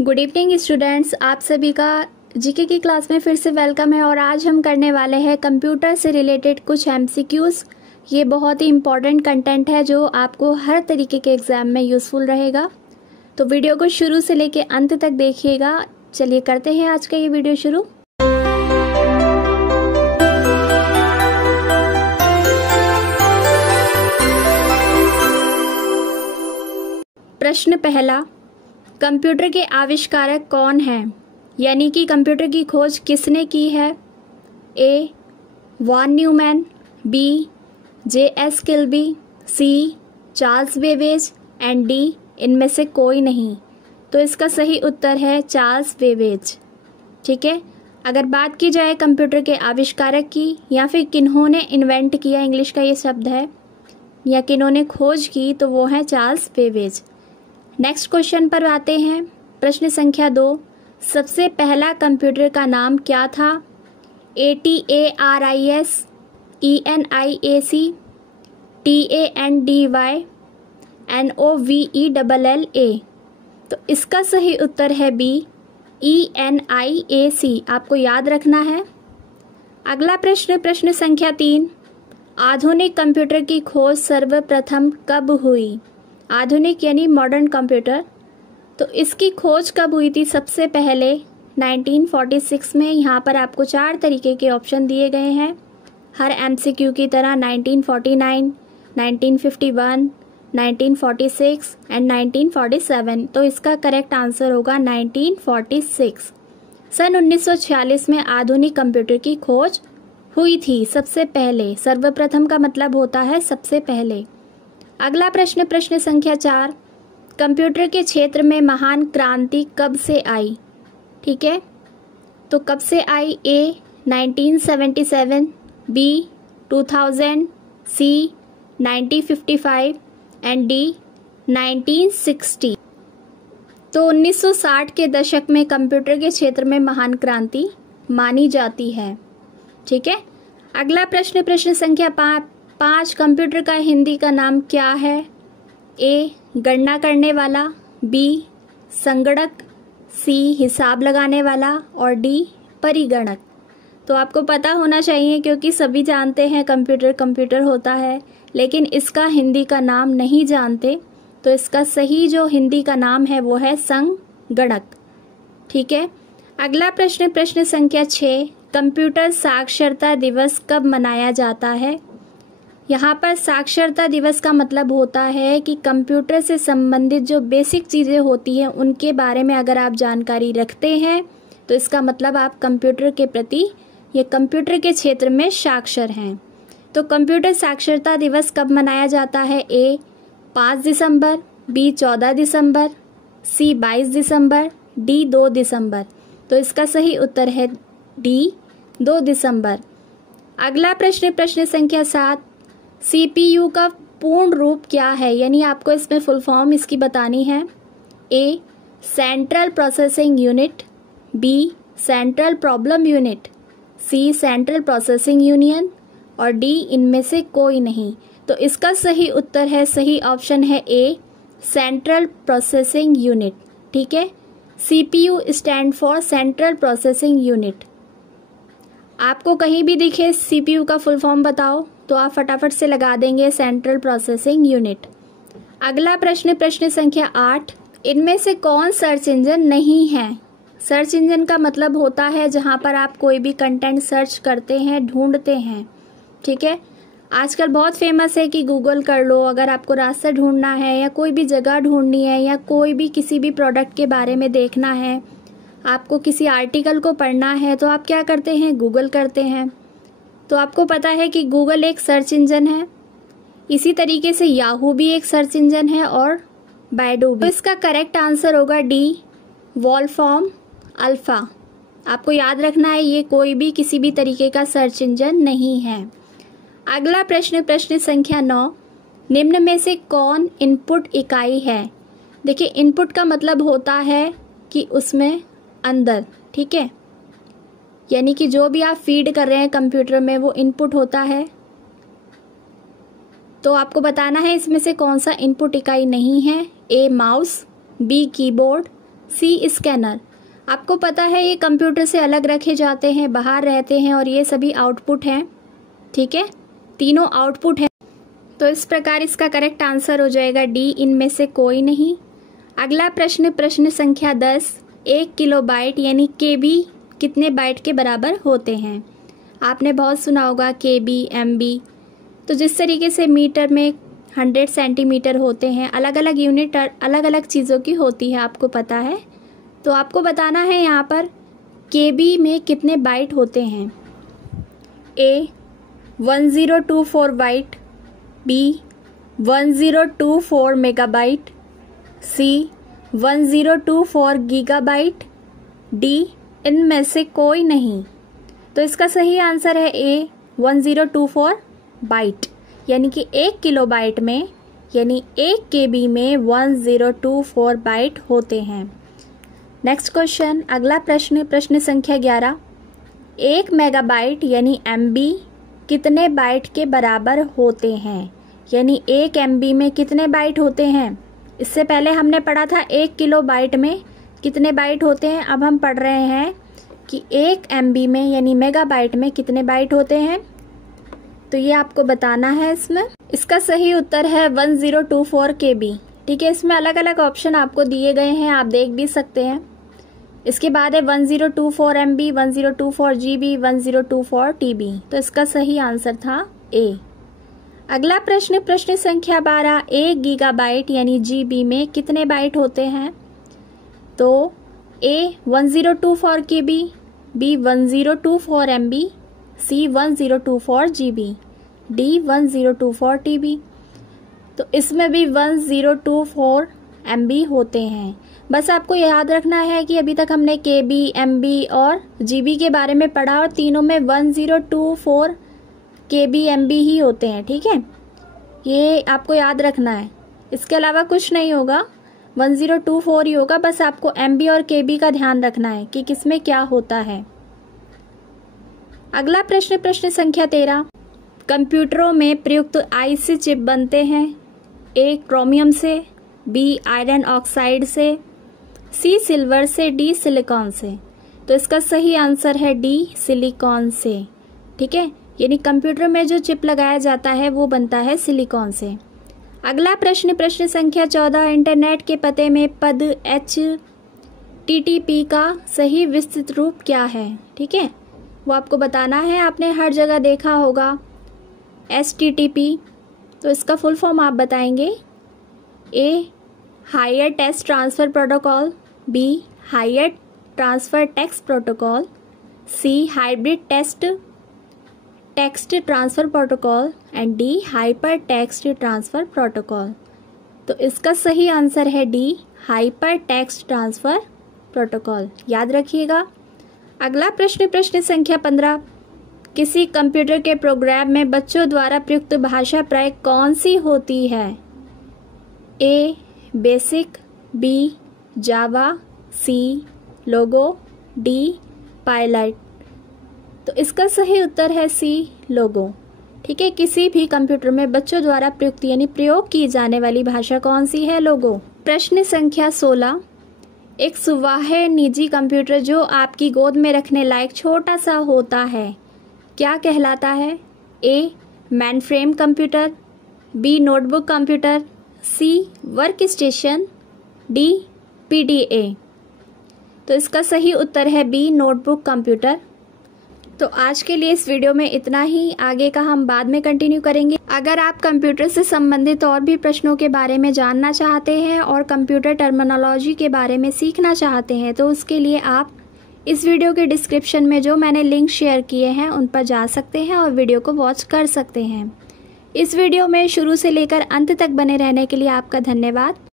Good evening students, आप सभी का जीके की क्लास में फिर से वेलकम है। और आज हम करने वाले हैं कंप्यूटर से रिलेटेड कुछ एमसीक्यूज़। ये बहुत ही इम्पॉर्टेंट कंटेंट है जो आपको हर तरीके के एग्ज़ाम में यूज़फुल रहेगा। तो वीडियो को शुरू से लेके अंत तक देखिएगा। चलिए करते हैं आज का ये वीडियो शुरू। प्रश्न पहला, कंप्यूटर के आविष्कारक कौन हैं? यानी कि कंप्यूटर की खोज किसने की है? A. Von Neumann, B. J.S. Kilby, C. Charles Babbage and D. इनमें से कोई नहीं। तो इसका सही उत्तर है चार्ल्स बेबेज। ठीक है। अगर बात की जाए कंप्यूटर के आविष्कारक की या फिर किन्होंने इन्वेंट किया, इंग्लिश का ये शब्द है, या किन्होंने खोज की, तो वो है चार्ल्स बेबेज। नेक्स्ट क्वेश्चन पर आते हैं। प्रश्न संख्या 2, सबसे पहला कंप्यूटर का नाम क्या था? ATARIS, ENIAC, TANDY, NOVELLA। तो इसका सही उत्तर है बी, ENIAC। आपको याद रखना है। अगला प्रश्न संख्या 3, आधुनिक कंप्यूटर की खोज सर्वप्रथम कब हुई? आधुनिक यानी मॉडर्न कंप्यूटर। तो इसकी खोज कब हुई थी? सबसे पहले 1946 में। यहाँ पर आपको 4 तरीके के ऑप्शन दिए गए हैं, हर MCQ की तरह। 1949, 1951, 1946 एंड 1947। तो इसका करेक्ट आंसर होगा 1946। सन 1946 में आधुनिक कंप्यूटर की खोज हुई थी सबसे पहले। सर्वप्रथम का मतलब होता है सबसे पहले। अगला प्रश्न संख्या 4, कंप्यूटर के क्षेत्र में महान क्रांति कब से आई? ठीक है। तो कब से आई? ए. 1977, बी. 2000, सी. 1955 and D. 1960। तो 1960 के दशक में कंप्यूटर के क्षेत्र में महान क्रांति मानी जाती है। ठीक है। अगला प्रश्न संख्या 5, कंप्यूटर का हिंदी का नाम क्या है? ए. गणना करने वाला, बी. संगणक, सी. हिसाब लगाने वाला और डी. परिगणक। तो आपको पता होना चाहिए क्योंकि सभी जानते हैं कंप्यूटर होता है, लेकिन इसका हिंदी का नाम नहीं जानते। तो इसका सही जो हिंदी का नाम है वो है संगणक। ठीक है। अगला प्रश्न संख्या 6, कंप्यूटर साक्षरता दिवस कब मनाया जाता है? यहाँ पर साक्षरता दिवस का मतलब होता है कि कंप्यूटर से संबंधित जो बेसिक चीज़ें होती हैं उनके बारे में अगर आप जानकारी रखते हैं तो इसका मतलब आप कंप्यूटर के प्रति या कंप्यूटर के क्षेत्र में साक्षर हैं। तो कंप्यूटर साक्षरता दिवस कब मनाया जाता है? ए. 5 दिसंबर, बी. 14 दिसंबर, सी. 22 दिसंबर, डी. 2 दिसंबर। तो इसका सही उत्तर है डी. 2 दिसंबर। अगला प्रश्न संख्या 7, CPU का पूर्ण रूप क्या है? यानी आपको इसमें फुल फॉर्म इसकी बतानी है। A. Central processing unit, B. Central problem unit, C. Central processing union और डी. इनमें से कोई नहीं। तो इसका सही उत्तर है, सही ऑप्शन है ए. Central processing unit. ठीक है। CPU stand for central processing unit. आपको कहीं भी दिखे CPU का फुल फॉर्म बताओ तो आप फटाफट से लगा देंगे सेंट्रल प्रोसेसिंग यूनिट। अगला प्रश्न संख्या 8, इनमें से कौन सर्च इंजन नहीं है? सर्च इंजन का मतलब होता है जहां पर आप कोई भी कंटेंट सर्च करते हैं, ढूंढते हैं। ठीक है। आजकल बहुत फेमस है कि गूगल कर लो। अगर आपको रास्ता ढूंढना है या कोई भी जगह ढूंढनी है या कोई भी किसी भी प्रोडक्ट के बारे में देखना है, आपको किसी आर्टिकल को पढ़ना है, तो आप क्या करते हैं? गूगल करते हैं। तो आपको पता है कि गूगल एक सर्च इंजन है। इसी तरीके से याहू भी एक सर्च इंजन है और बैडू भी। तो इसका करेक्ट आंसर होगा डी. वॉल्फ्रॉम अल्फा। आपको याद रखना है, ये कोई भी किसी भी तरीके का सर्च इंजन नहीं है। अगला प्रश्न संख्या 9, निम्न में से कौन इनपुट इकाई है? देखिए, इनपुट का मतलब होता है कि उसमें अंदर। ठीक है। यानी कि जो भी आप फीड कर रहे हैं कंप्यूटर में वो इनपुट होता है। तो आपको बताना है इसमें से कौन सा इनपुट इकाई नहीं है। A. Mouse, B. Keyboard, C scanner. आपको पता है ये कंप्यूटर से अलग रखे जाते हैं, बाहर रहते हैं और ये सभी आउटपुट हैं। ठीक है, तीनों आउटपुट हैं। तो इस प्रकार इसका करेक्ट आंसर हो जाएगा डी, इनमें से कोई नहीं। अगला प्रश्न, प्रश्न संख्या 10, 1 किलोबाइट यानी केबी कितने बाइट के बराबर होते हैं? आपने बहुत सुना होगा केबी, एमबी। तो जिस तरीके से मीटर में 100 सेंटीमीटर होते हैं, अलग अलग यूनिट अलग अलग चीज़ों की होती है, आपको पता है। तो आपको बताना है यहाँ पर केबी में कितने बाइट होते हैं। ए 1024 बाइट, बी 1024 मेगाबाइट, सी 1024 गीगाबाइट, डी इनमें से कोई नहीं। तो इसका सही आंसर है ए 1024 बाइट, यानी कि 1 किलोबाइट में यानी 1 केबी में 1024 बाइट होते हैं। नेक्स्ट क्वेश्चन, अगला प्रश्न, प्रश्न संख्या 11, 1 मेगाबाइट यानी एमबी कितने बाइट के बराबर होते हैं? यानी 1 एमबी में कितने बाइट होते हैं? इससे पहले हमने पढ़ा था 1 किलोबाइट में कितने बाइट होते हैं। अब हम पढ़ रहे हैं कि 1 एमबी में यानी मेगाबाइट में कितने बाइट होते हैं। तो ये आपको बताना है इसमें। इसका सही उत्तर है 1024 केबी। ठीक है, इसमें अलग अलग ऑप्शन आपको दिए गए हैं, आप देख भी सकते हैं। इसके बाद है 1024 MB, 1024 GB, 1024 TB। तो इसका सही आंसर था ए। अगला प्रश्न, प्रश्न संख्या 12, 1 गीगाबाइट यानी GB में कितने बाइट होते हैं? तो ए 1024 KB, बी 1024 MB, सी 1024 GB, डी 1024 TB। तो इसमें भी 1024 MB होते हैं। बस आपको याद रखना है कि अभी तक हमने KB, MB और GB के बारे में पढ़ा और तीनों में 1024 KB, MB ही होते हैं। ठीक है, ये आपको याद रखना है, इसके अलावा कुछ नहीं होगा, 1024 ही होगा। बस आपको MB और KB का ध्यान रखना है कि किसमें क्या होता है। अगला प्रश्न, प्रश्न संख्या 13, कंप्यूटरों में प्रयुक्त आईसी चिप बनते हैं ए क्रोमियम से, बी आयरन ऑक्साइड से, सी सिल्वर से, डी सिलिकॉन से। तो इसका सही आंसर है डी सिलिकॉन से। ठीक है, यानी कंप्यूटर में जो चिप लगाया जाता है वो बनता है सिलिकॉन से। अगला प्रश्न, प्रश्न संख्या 14, इंटरनेट के पते में पद HTTP का सही विस्तृत रूप क्या है? ठीक है, वो आपको बताना है, आपने हर जगह देखा होगा HTTP। तो इसका फुल फॉर्म आप बताएंगे। A higher text transfer protocol, B higher transfer text protocol, C hybrid text transfer protocol and D hyper text transfer protocol. तो इसका सही आंसर है D hyper text transfer protocol, याद रखिएगा। अगला प्रश्न, प्रश्न संख्या 15, किसी कंप्यूटर के प्रोग्राम में बच्चों द्वारा प्रयुक्त भाषा प्राय कौन सी होती है? ए बेसिक, बी जावा, सी लोगो, डी पायलट। तो इसका सही उत्तर है सी लोगो। ठीक है, किसी भी कंप्यूटर में बच्चों द्वारा प्रयुक्त यानी प्रयोग की जाने वाली भाषा कौन सी है? लोगो। प्रश्न संख्या 16, एक सुवाह्य निजी कंप्यूटर जो आपकी गोद में रखने लायक छोटा सा होता है क्या कहलाता है? A mainframe computer, B notebook computer, C work station, D PDA। तो इसका सही उत्तर है बी नोटबुक कंप्यूटर। तो आज के लिए इस वीडियो में इतना ही, आगे का हम बाद में कंटिन्यू करेंगे। अगर आप कंप्यूटर से संबंधित और भी प्रश्नों के बारे में जानना चाहते हैं और कंप्यूटर टर्मिनोलॉजी के बारे में सीखना चाहते हैं तो उसके लिए आप इस वीडियो के डिस्क्रिप्शन में जो मैंने लिंक शेयर किए हैं उन पर जा सकते हैं और वीडियो को वॉच कर सकते हैं। इस वीडियो में शुरू से लेकर अंत तक बने रहने के लिए आपका धन्यवाद।